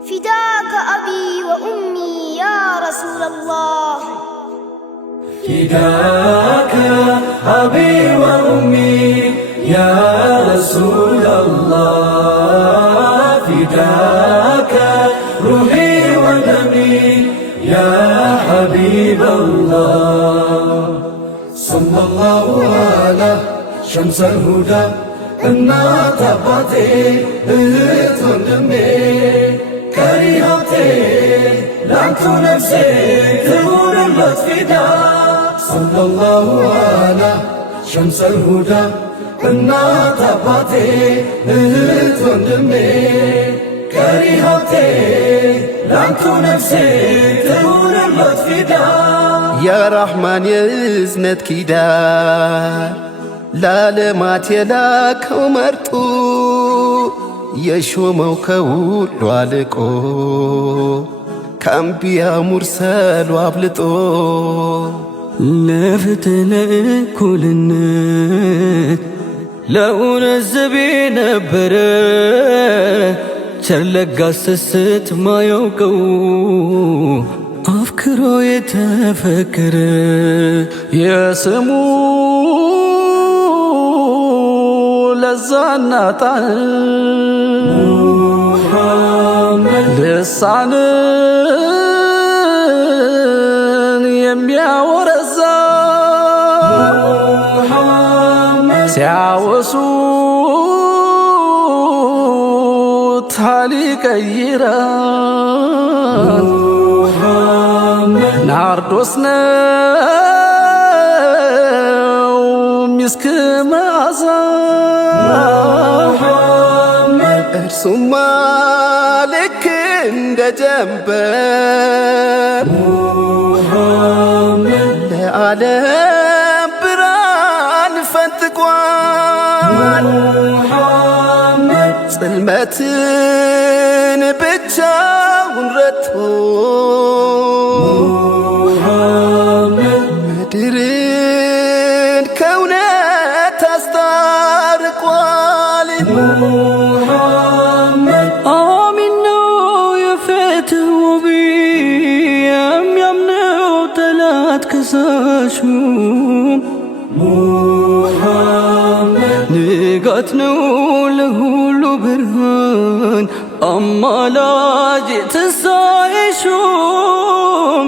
فداك أبي وأمي يا رسول الله. فداك أبي وأمي يا رسول الله. فداك روحي ودمي يا حبيب الله. صلى الله على شمس الهدى እናት አባቴ እህት ወንድሜ ከሪሃቴ ላንቱ ነፍሴ ትሁንለት ፊዳ። ሰለላሁ ዐላ ሸምሰል ሁዳ እናት አባቴ እህት ወንድሜ ከሪሃቴ ላንቱ ነፍሴ ትሁንለት ፊዳ። የረሕማን የእዝነት ኪዳን ለዓለማት የላከው መርጦ የሾመው ከሁሉ አልቆ ከአንቢያ ሙርሰሉ አብልጦ ለፍትህ ለእኩልነት ለእውነት ዘብ ነበረ ቸር ለጋስ ስስት ማያውቀው አፍክሮ የተፈከረ የስሙ ለዛና ጣዕም ልሳንን የሚያወረዛ ሲያወሱት ሀል ይቀይራል። ናርዶስ ነው ሚስክ መዓዛ እርሱማ ልክ እንደ ጀንበር ለዓለም ብርሃን ፈንጥቋል። ጽልመትን ብቻውን ረትቶ ምድርን ከእውነት አስታርቋል። አሚን ነው የፍትህ ውቢ የሚያምነው ጠላት ከሳሹ ንጋት ነው ለሁሉ ብርሃን አማላጅ ትንሣኤ ሹም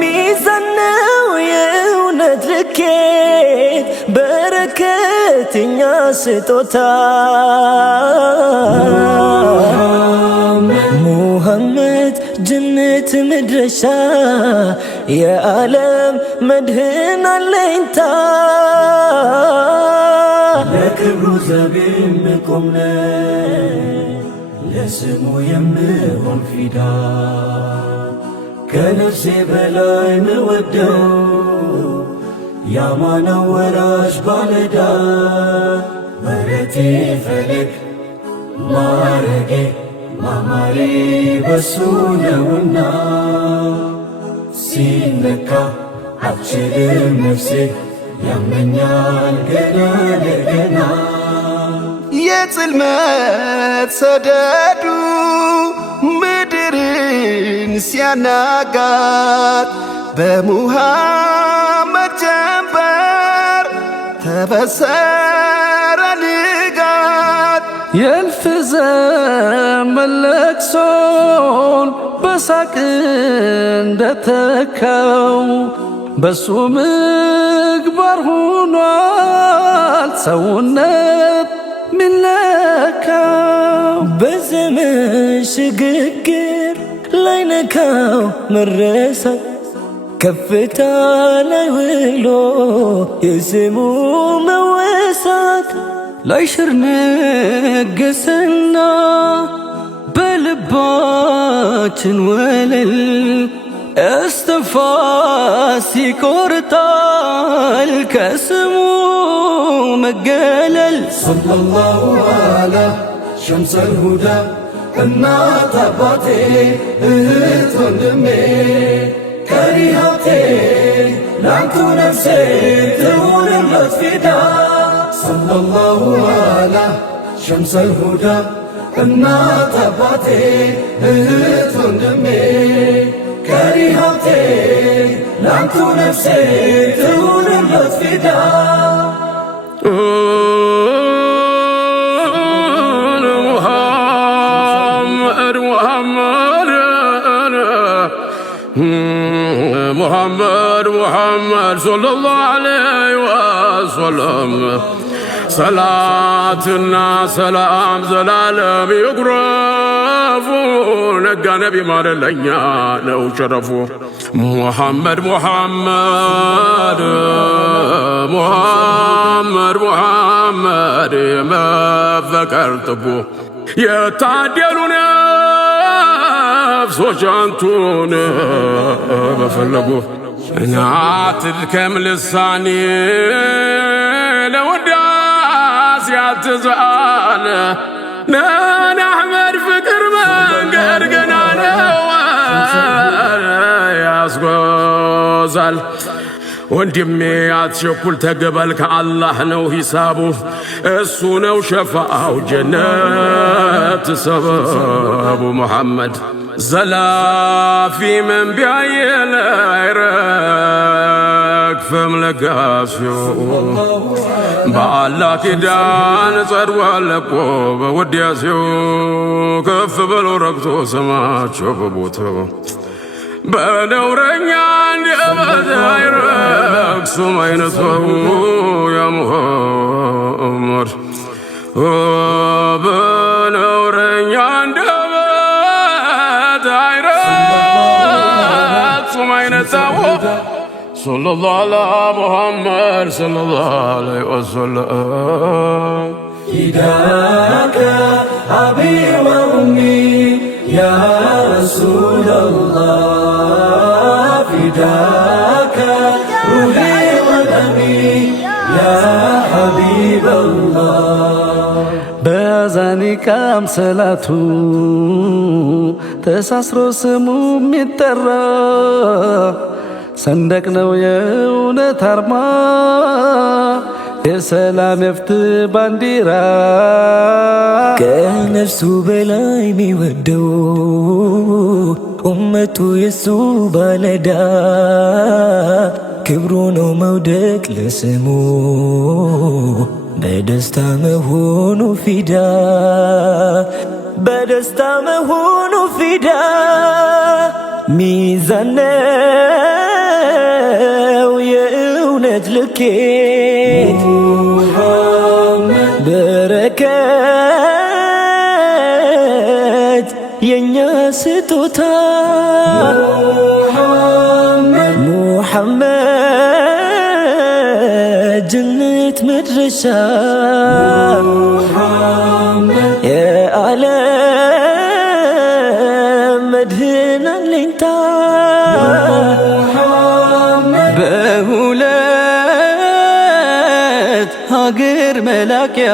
ሚዛን ነው የእውነት ልኬት በረከት እኛ ስጦታ ሙሐመድ ጀነት መድረሻ የዓለም መድህን አለኝታ ለክብሩ ዘብ የምቆም ለስሙ የምሆን ፊዳ ከነፍሴ በላይ ምወደው ያማናው ወራሽ ባለዳ መሬቴ ፈለግ ማረጌ ማማሬ በሱ ነውና ሲነካ አልችልም ነፍሴ ያመኛል ገና ለገና። የጽልመት ሰደዱ ምድርን ሲያናጋት በሙሐመድ ጀንበር ተበሰረ ንጋት። የእልፍ ዘመን ለቅሶን በሳቅ እንደተካው በሱ ምግባር ሆኗል ሰውነት ሚለካው። በዘመን ሽግግር ላይ ነካው መረሳት ከፍታ ላይ ውሎ የስሙ መወሳት ላይሽር ነገሰና በልባችን ወለል እስትንፋስ ይቆርጣል ከስሙ መገለል። ሰለላሁ ዐላ ሸምሰል ሁዳ እናት አባቴ እህት ወንድሜ ከሪሃቴ ላንቱ ነፍሴ ትሁንለት ፊዳ። ሰለላሁ ዐላ ሸምሰል ሁዳ እናት አባቴ እህት ወንድሜ ቀሪ ሀብቴ ላንቱ ነፍሴ ትሁንለት ፊዳ محمد صلى الله عليه وسلم صلاتنا سلام زلالم يقرفو نقا نبي مال لنيا لو شرفو محمد محمد محمد محمد ما فكرتبو يتعدلنا نفسوش انتون بفلقو نعتلكم للثاني لوداس يعتزال نانا احمد فكر من قرقنا يا سقوزال وندمي عتشكل تقبل كالله نو حسابه السنو شفاء جنات سبب محمد زلا في من بعيل عراق فملقاسيو بالله كدان صدوا لقو بودياسيو كف بلو رقصو سماچو ببوتو بنورኛ አንደበት አይረክሱም አይነቱ ያ ሙሐመድ በነውረኛ አንደበት አይረክሱም አይነቱ ሰለላሁ ዐላ ሙሐመድ ሰለላሁ ዐለይሂ ወሰለም فداك أبي وأمي يا رسول الله فداك روحي ودمي يا حبيب الله بأذانكم صلاة تساسرو سمو مترى صندق نو يونة هرما የሰላም የፍት ባንዲራ ከነፍሱ በላይ ሚወደው ኡመቱ የሱ ባለዳ ክብሩ ነው መውደቅ ለስሙ በደስታ መሆኑ ፊዳ በደስታ መሆኑ ፊዳ ሚዛን ነው የእውነት ልኬት በረከት የኛ ስጦታ ሙሐመድ ጀነት መድረሻ የዓለም መድህን አለኝታ በሁለት ሀገር መላኪያ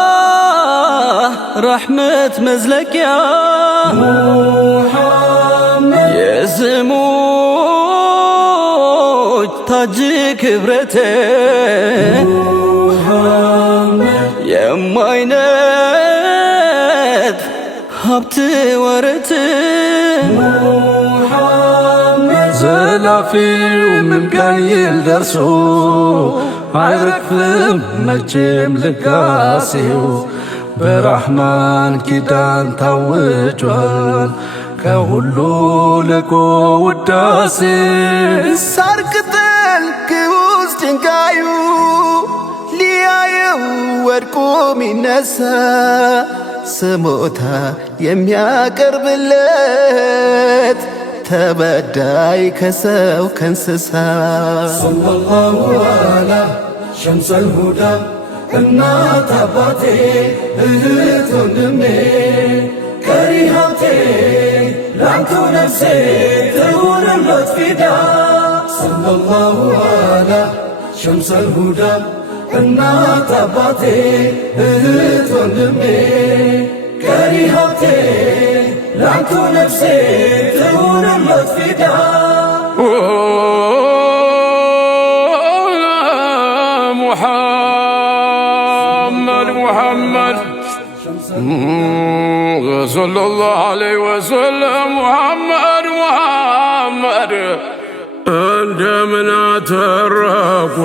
ከአላህ ረሕመት መዝለቂያ የስሞች ታጅ ክብረት የማይነት ሀብት ወረት ዘላፊው ምንቃይል ደርሶ አይረግፍም መቼም ልጋሴው በራህማን ኪዳን ታውጇል ከሁሉ ልቆ ውዳሴ ሳር ቅጠል ግዑዝ ድንጋዩ ሊያየው ወድቆ ሚነሳ ስሞታ የሚያቀርብለት ተበዳይ ከሰው ከእንስሳ ሰለላሁ ዐላ ሸምሰል ሁዳ እናት አባቴ እህት ወንድሜ ቀሪ ሀብቴ ላንቱ ነፍሴ ትሁንለት ፊዳ ሰለላሁ ዐላ ሸምሰል ሁዳ እናት አባቴ እህት ወንድሜ ቀሪ ሀብቴ ላንቱ ነፍሴ ትሁንለት ፊዳ محمد ሰለላሁ ዐለይሂ ወሰለም ሙሐመድ እንደምን አተረኩ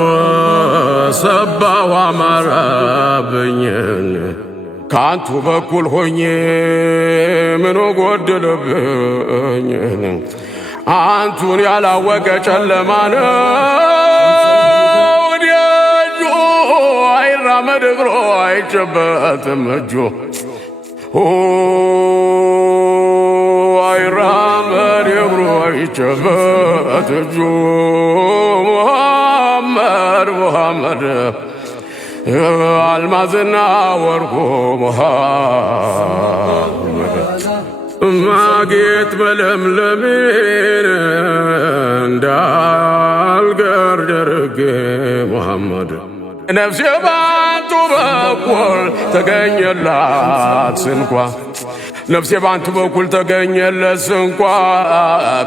ሰባሁ አማረብኝ ካንቱ በኩል ሆኜ ምን ጎደለብኝ አንቱን ያላወቀ ጨለማ ነው ወዲያጁ አይራመድ እግሮ አይጨበጥም እጁ አይራመድ እግሮ አይጨበጥ እጁ ሙሐመድ አልማዝና ወርቁ ሙሐመድ ማጌጥ መለምለሜን እንዳልገር ደርጌ ሙሐመድ ነፍሴ ባንቱ በኩል ተገኘላት ስንኳ ነፍሴ ባንቱ በኩል ተገኘለት ስንኳ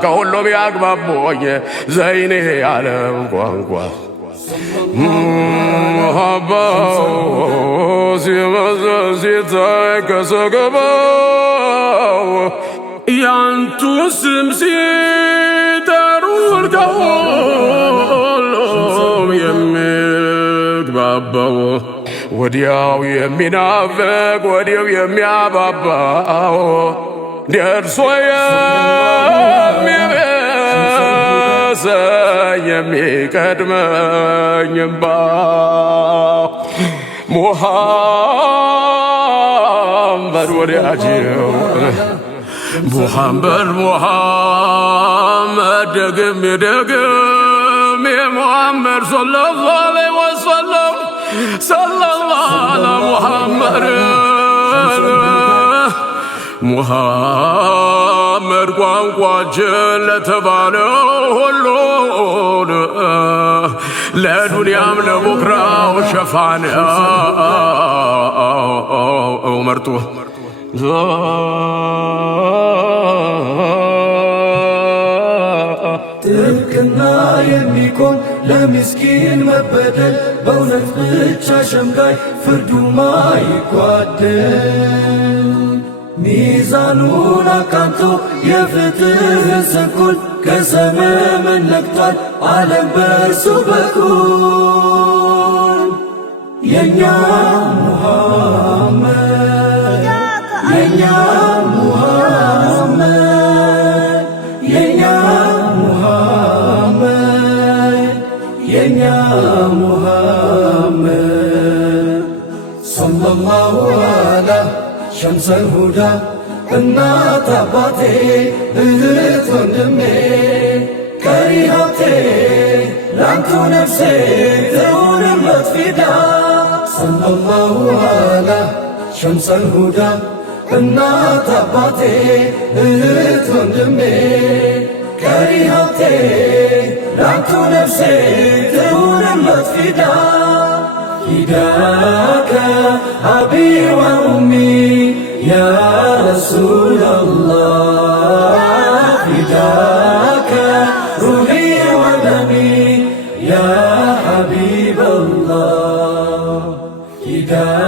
ከሁሉም ያግባቦኝ ዘይኔ ያለም ቋንቋ ሙሐባው ሲመዘን ሲታይ ከሰገባው ያንቱ ስም ሲጠሩን ከሁሉም የሚግባባው ወዲያው የሚናፍቅ ወዲያው የሚያባባው ደርሶ የሚበሰኝ የሚቀድመኝ እምባ ሙሐመድ ወዳጄው ሙሐመድ ደግሜ ሙሐመድ ሰለላሁ ዐለይሂ ወሰለም ሰለላሁ ዐላ ሙሐመድ ቋንቋችን ለተባለው ሁሉ ለዱንያም ለቡክራው ሸፋን መርጦ ጥብቅና የሚቆም ለምስኪን መበደል በእውነት ብቻ ሸምጋይ ፍርዱ ማይጓደል ሚዛኑን አቃንቶ የፍትህ ስንኩል ከሰመመን ነቅቷል ዓለም በእርሱ በኩል የኛ ሙሐመድ የኛ ሙሐመድ የኛ ሙሐመድ የኛ ሙሐመድ ሰለላሁ ዐላ ሸምሰል ሁዳ እናት አባቴ እህት ወንድሜ ቀሪ ሀብቴ ላንቱ ነፍሴ ትሁንበት ፊዳ ሰለላሁ ዐላ ሸምሰል ሁዳ እናት አባቴ እህት ወንድሜ ቀሪ ሀብቴ ላንቱ ነፍሴ ትሁንበት ፊዳ فداك أبي وأمي يا رسول الله فداك روحي ودمي يا حبيب الله فداك